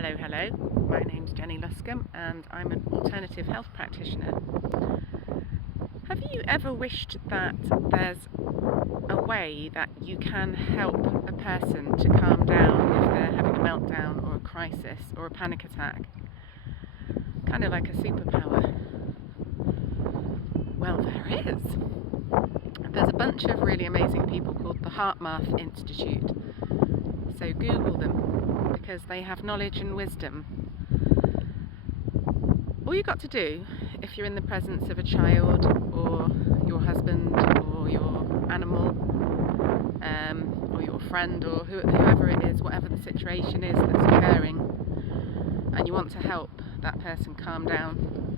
Hello, hello. My name's Jenny Luscombe and I'm an alternative health practitioner. Have you ever wished that there's a way that you can help a person to calm down if they're having a meltdown or a crisis or a panic attack? Kind of like a superpower. Well, there is. There's a bunch of really amazing people called the HeartMath Institute. So Google them, because they have knowledge and wisdom. All you've got to do, if you're in the presence of a child or your husband or your animal or your friend or whoever it is, whatever the situation is that's occurring, and you want to help that person calm down,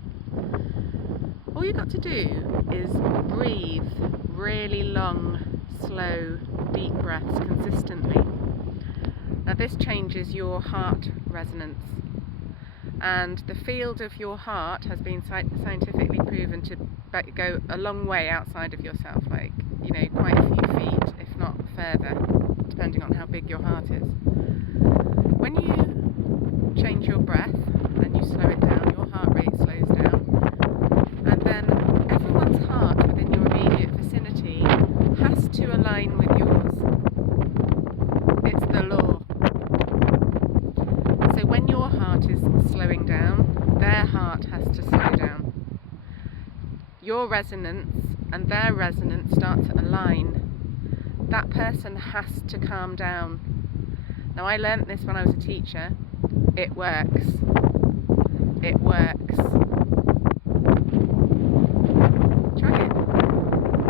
all you've got to do is breathe really long, slow, deep breaths consistently. Now this changes your heart resonance, and the field of your heart has been scientifically proven to go a long way outside of yourself, like, quite a few feet, if not further, depending on how big your heart is. When you change your breath and you slow it down, your heart rate slows down, and then everyone's heart within your immediate vicinity has to align with yours. It's the law. So when your heart is slowing down, their heart has to slow down. Your resonance and their resonance start to align. That person has to calm down. Now, I learnt this when I was a teacher. It works. It works.